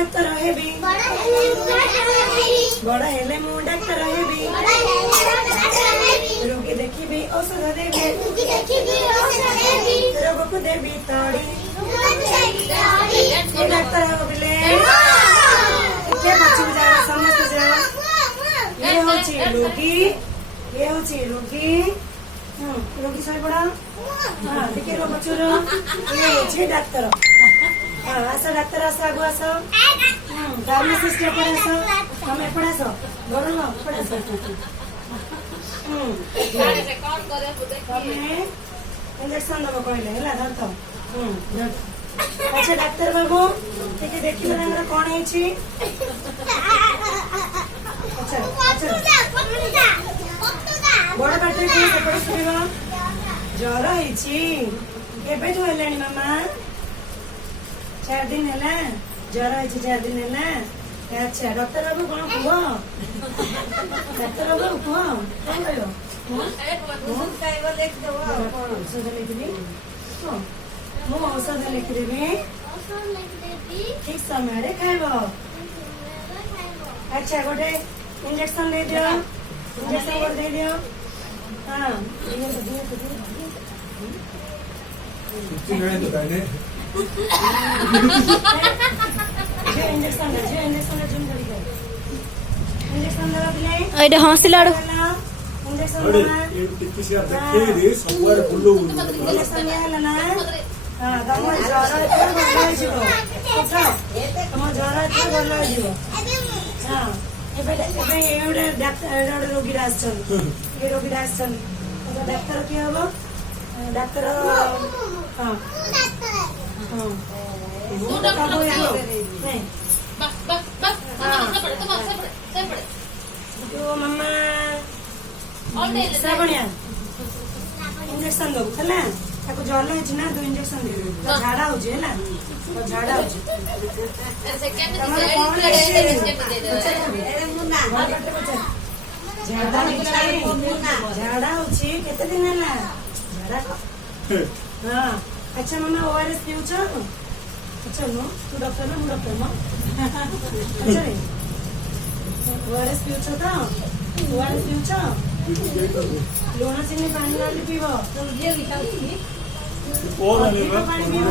doctor heavy बड़ हेले मु डाक्तर हेबी रोगी देखिबी औषध देबी रोग को देबी तड़ी डाक्तर हो बिले के बच्ची जाओ समस्त जाओ ये होची रोगी रोगी रोगी सही पड़ा हाँ देखिए रो बच्चों ये होची डाक्तर हाँ आस डाक्तर आस आगु आस फार्मासिस्ट एपड़े आस हम एपड़े आस घर लो एपड़े आस इंजेक्शन दब कहले है धर तो अच्छा डाक्तर बाबू टे देखिए कौन है बड़ पाटे सेपटे शुभ ज्वर है मामा 4 दिन है ज्वर है 4 दिन है अच्छा डॉक्टर बाबू कौन कह डॉक्टर बाबू कह कौन कह औषध लिखी मु औषध लिखिदेवी ठीक समय खाइब अच्छा गोटे इंजेक्शन दे दियो इंजेक्शन गोटे दे दियो हाँ इंजेक्शन हंसला इंजेक्शन हाँ तुम ज्वर तुम ज्वर भल हाँ रोगी रोगी डाक्तर किए हम डाक्तर हाँ मामा श्रावणिया इंजेक्शन दबू है ज्वर है 2 इंजेक्शन दे झाड़ा हो झाड़ा झाड़ा केते दिन है झाड़ा हाँ अच्छा मामा ORS पीउछ अच्छा नो तू डॉक्टर ना डॉक्टर नो अच्छा ORS पीउछ तो ORS पीउछ लुण चीनी पानी डाली पीब पानी पीब